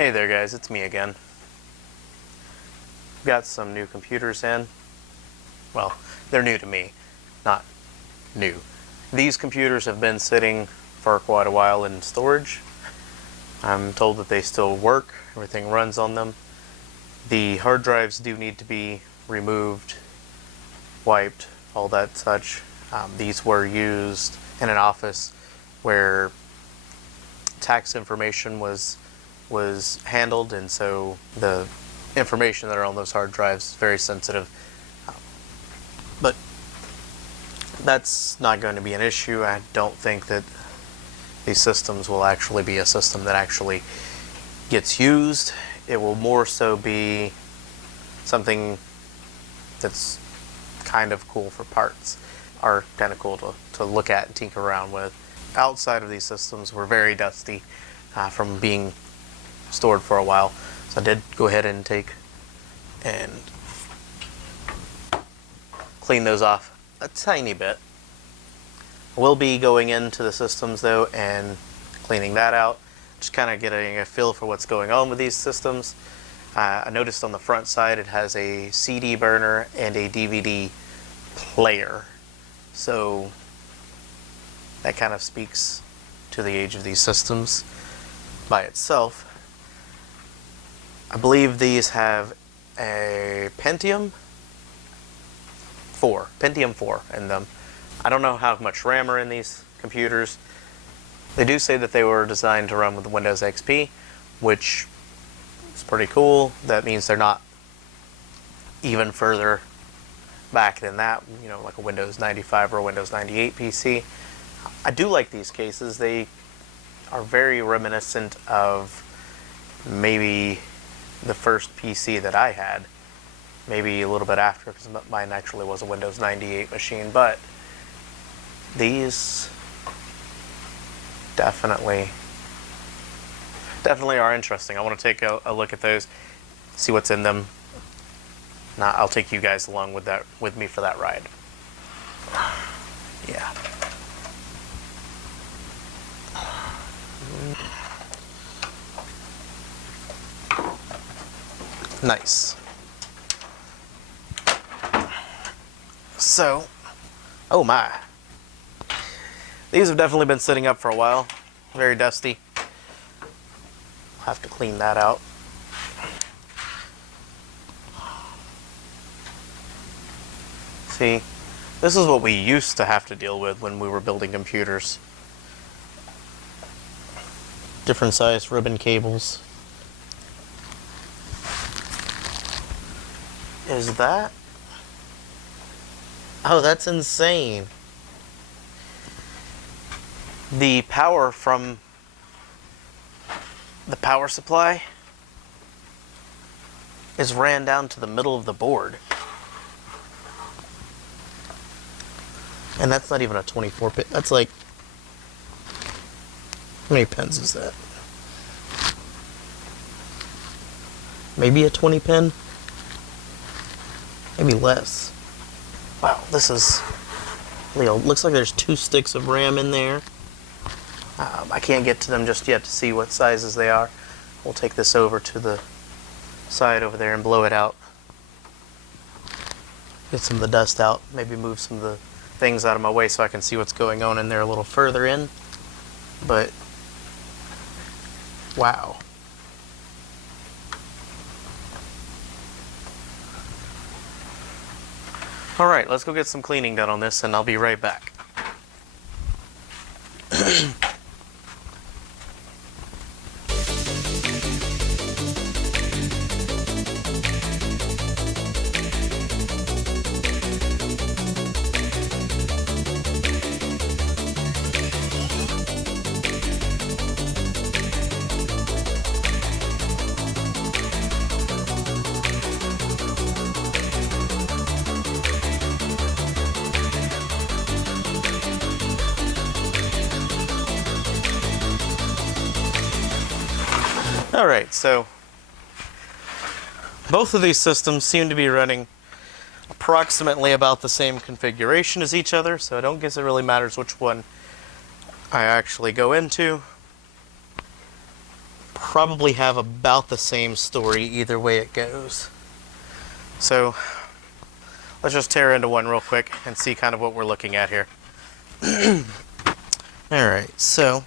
Hey there guys, it's me again. Got some new computers in. Well, they're new to me, not new. These computers have been sitting for quite a while in storage. I'm told that they still work, everything runs on them. The hard drives do need to be removed, wiped, all that such. These were used in an office where tax information was handled, and so the information that are on those hard drives is very sensitive. But that's not going to be an issue. I don't think that these systems will actually be a system that actually gets used. It will more so be something that's kind of cool for parts, are kind of cool to look at and tinker around with. Outside of these systems were very dusty from being stored for a while, so I did go ahead and take and clean those off a tiny bit. I will be going into the systems though and cleaning that out, just kind of getting a feel for what's going on with these systems. I noticed on the front side it has a CD burner and a DVD player, so that kind of speaks to the age of these systems by itself. I believe these have a Pentium 4 in them. I don't know how much RAM are in these computers. They do say that they were designed to run with Windows XP, which is pretty cool. That means they're not even further back than that, you know, like a Windows 95 or a Windows 98 PC. I do like these cases. They are very reminiscent of maybe the first PC that I had, maybe a little bit after, because mine actually was a Windows 98 machine, but these definitely are interesting. I want to take a look at those, see what's in them. Now I'll take you guys along with me for that ride. Yeah. Nice. So, oh my. These have definitely been sitting up for a while. Very dusty. I'll have to clean that out. See, this is what we used to have to deal with when we were building computers. Different size ribbon cables. Is that? Oh, that's insane. The power from the power supply is ran down to the middle of the board. And that's not even a 24 pin. That's like, how many pins is that? Maybe a 20 pin? Maybe less. Wow, this is, you know, looks like there's 2 sticks of RAM in there. I can't get to them just yet to see what sizes they are. We'll take this over to the side over there and blow it out. Get some of the dust out, maybe move some of the things out of my way so I can see what's going on in there a little further in. But, wow. Alright, let's go get some cleaning done on this and I'll be right back. Alright, so both of these systems seem to be running approximately about the same configuration as each other, so I don't guess it really matters which one I actually go into. probably have about the same story either way it goes. So let's just tear into one real quick and see kind of what we're looking at here. Alright, so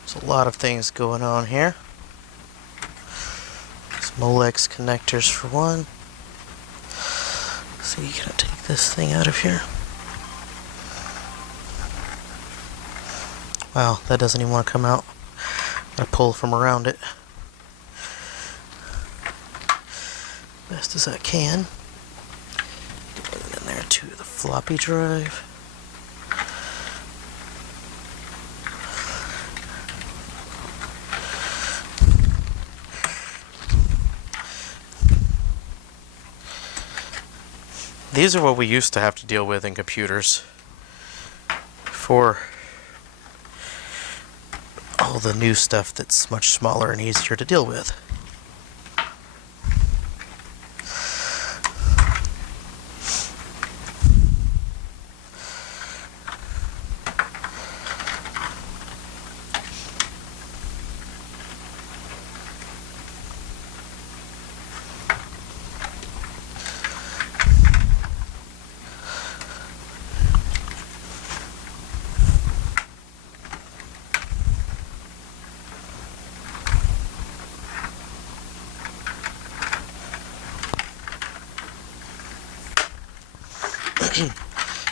there's a lot of things going on here. Some Molex connectors for one. So you gotta take this thing out of here. Wow, that doesn't even want to come out. Gotta pull from around it. Best as I can. Get it in there to the floppy drive. These are what we used to have to deal with in computers for all the new stuff that's much smaller and easier to deal with.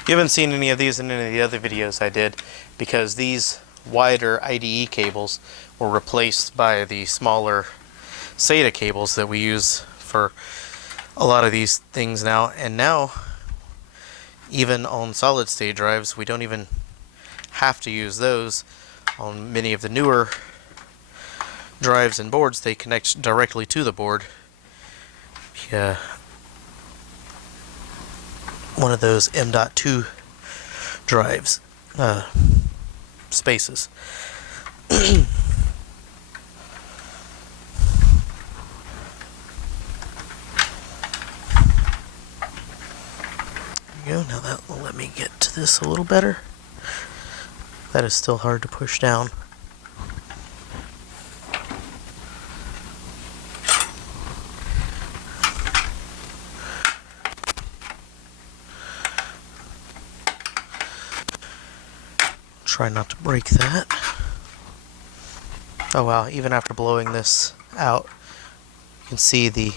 You haven't seen any of these in any of the other videos I did because these wider IDE cables were replaced by the smaller SATA cables that we use for a lot of these things now. And now, even on solid state drives, we don't even have to use those. On many of the newer drives and boards, they connect directly to the board. Yeah. One of those M.2 drives, spaces. There you go. Now that will let me get to this a little better. That is still hard to push down. Try not to break that. Oh wow, even after blowing this out, you can see the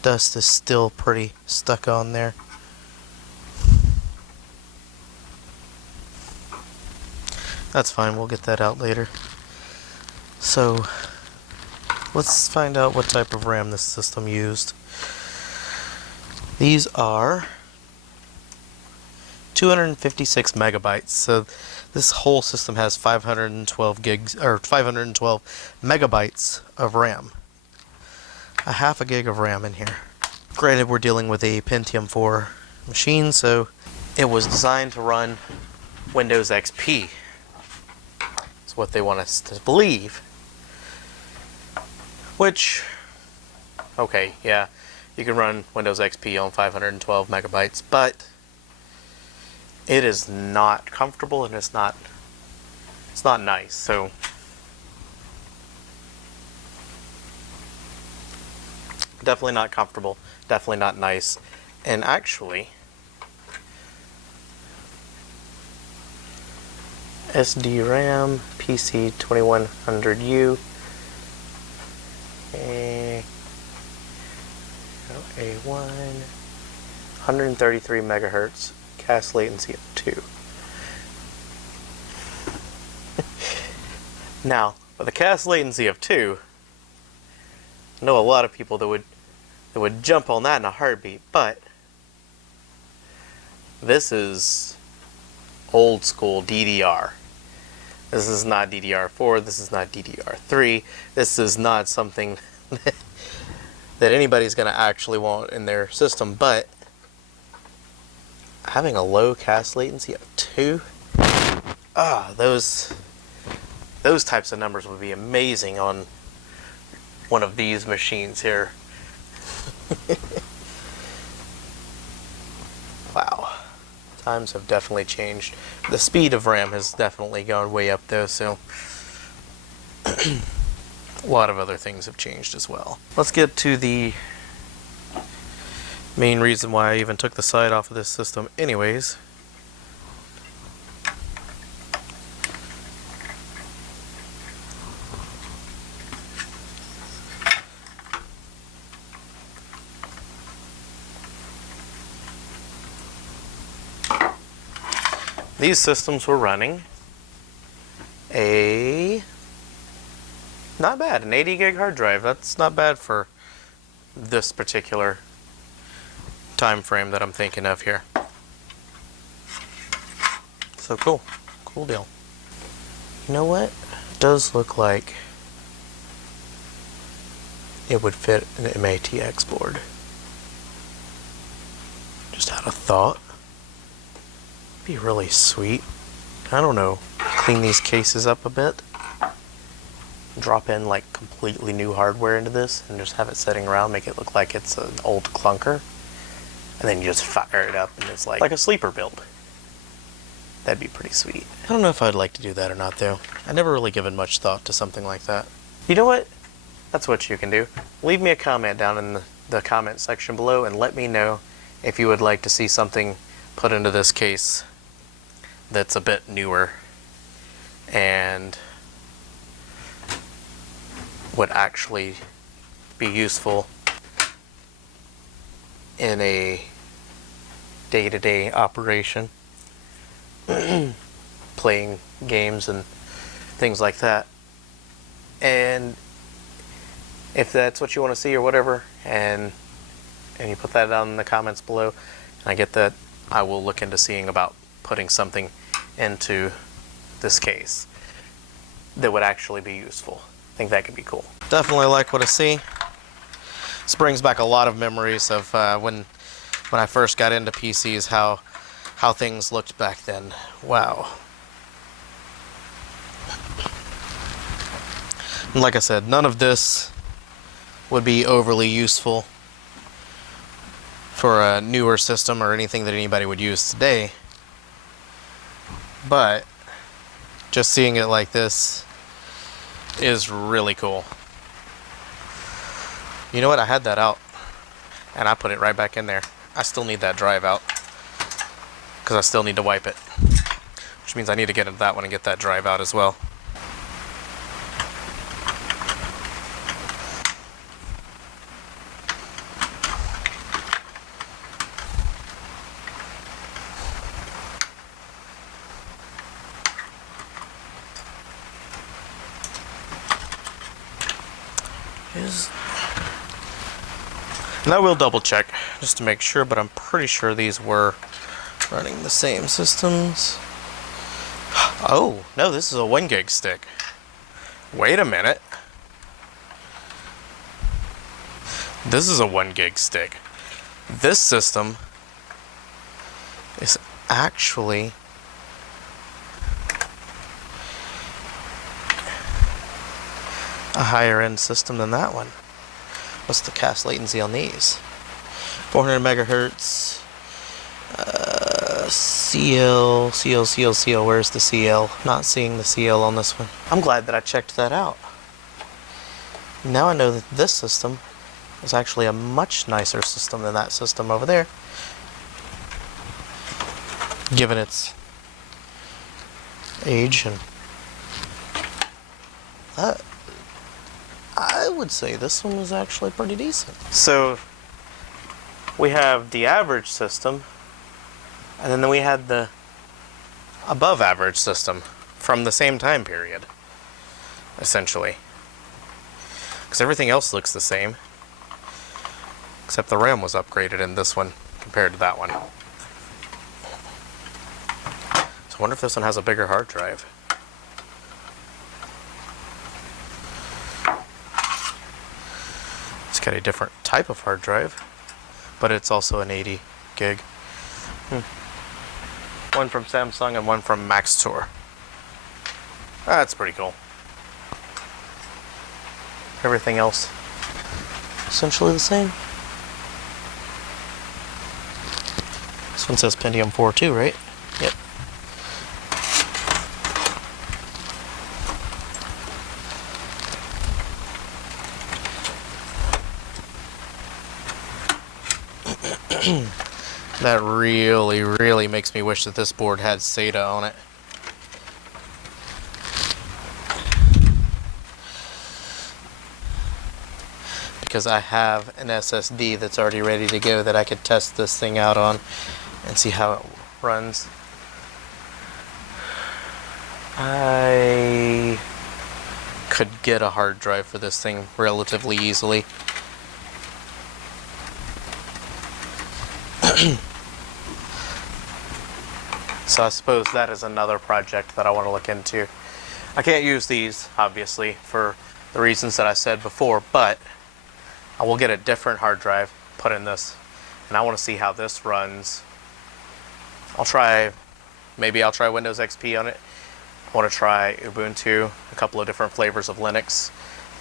dust is still pretty stuck on there. That's fine, we'll get that out later. So, let's find out what type of RAM this system used. These are 256 megabytes. So this whole system has 512 gigs or 512 megabytes of RAM. A half a gig of RAM in here. Granted, we're dealing with a Pentium 4 machine, so it was designed to run Windows XP. That's what they want us to believe. Which, okay, yeah, you can run Windows XP on 512 megabytes, but it is not comfortable and it's not nice. So definitely not comfortable, definitely not nice. And actually SD-RAM PC 2100U A1 133 megahertz cast latency of 2. Now, with a cast latency of 2, I know a lot of people that would jump on that in a heartbeat, but this is old school DDR. This is not DDR4, this is not DDR3, this is not something that anybody's going to actually want in their system, but having a low cast latency of 2, those types of numbers would be amazing on one of these machines here. Wow. Times have definitely changed. The speed of RAM has definitely gone way up though, so A lot of other things have changed as well. Let's get to the main reason why I even took the side off of this system anyways. These systems were running not bad, an 80 gig hard drive. That's not bad for this particular time frame that I'm thinking of here. So cool, cool deal. You know what? It does look like it would fit an MATX board. Just had a thought. Be really sweet. I don't know. Clean these cases up a bit. Drop in like completely new hardware into this and just have it sitting around, make it look like it's an old clunker. And then you just fire it up and it's like a sleeper build. That'd be pretty sweet. I don't know if I'd like to do that or not though. I never really given much thought to something like that. You know what? That's what you can do. Leave me a comment down in the comment section below and let me know if you would like to see something put into this case that's a bit newer and would actually be useful in a day-to-day operation, playing games and things like that. And if that's what you want to see or whatever, and you put that down in the comments below, and I get that, I will look into seeing about putting something into this case that would actually be useful. I think that could be cool. Definitely like what I see. This brings back a lot of memories of when I first got into PCs, how things looked back then. Wow. And like I said, none of this would be overly useful for a newer system or anything that anybody would use today. But just seeing it like this is really cool. You know what? I had that out and I put it right back in there. I still need that drive out because I still need to wipe it, which means I need to get into that one and get that drive out as well. And I will double check just to make sure, but I'm pretty sure these were running the same systems. Oh, no, this is a 1 gig stick. Wait a minute. This is a 1 gig stick. This system is actually a higher end system than that one. What's the cast latency on these? 400 megahertz. CL. Where's the CL? Not seeing the CL on this one. I'm glad that I checked that out. Now I know that this system is actually a much nicer system than that system over there, given its age. And I would say this one was actually pretty decent. So we have the average system, and then we had the above average system from the same time period, essentially. Because everything else looks the same, except the RAM was upgraded in this one compared to that one. So I wonder if this one has a bigger hard drive. It's got a different type of hard drive, but it's also an 80 gig. One from Samsung and one from Maxtor. That's pretty cool. Everything else essentially the same. This one says Pentium 4 too, right? Yep. That really, really makes me wish that this board had SATA on it. Because I have an SSD that's already ready to go that I could test this thing out on and see how it runs. I could get a hard drive for this thing relatively easily. So I suppose that is another project that I want to look into. I can't use these, obviously, for the reasons that I said before, but I will get a different hard drive, put in this, and I want to see how this runs. Maybe I'll try Windows XP on it. I want to try Ubuntu, a couple of different flavors of Linux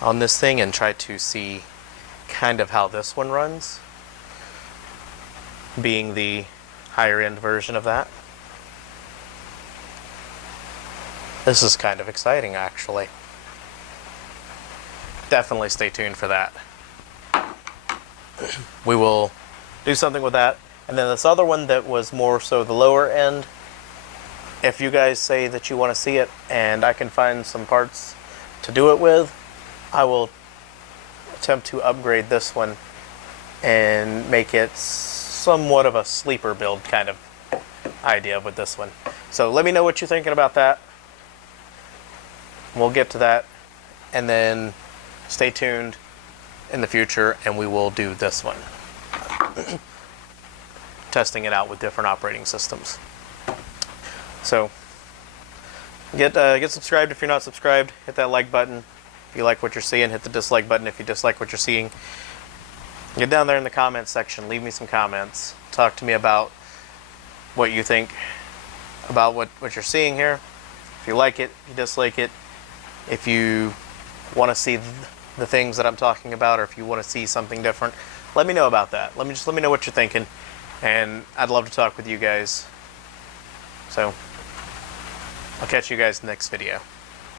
on this thing, and try to see kind of how this one runs, being the higher end version of that. This is kind of exciting, actually. Definitely stay tuned for that. We will do something with that. And then this other one that was more so the lower end, if you guys say that you want to see it and I can find some parts to do it with, I will attempt to upgrade this one and make it somewhat of a sleeper build kind of idea with this one. So let me know what you're thinking about that. We'll get to that, and then stay tuned in the future and we will do this one. Testing it out with different operating systems. So get subscribed if you're not subscribed. Hit that like button if you like what you're seeing. Hit the dislike button if you dislike what you're seeing. Get down there in the comments section. Leave me some comments. Talk to me about what you think about what you're seeing here. If you like it, if you dislike it, if you want to see the things that I'm talking about, or if you want to see something different, let me know about that. Let me know what you're thinking, and I'd love to talk with you guys. So I'll catch you guys in the next video.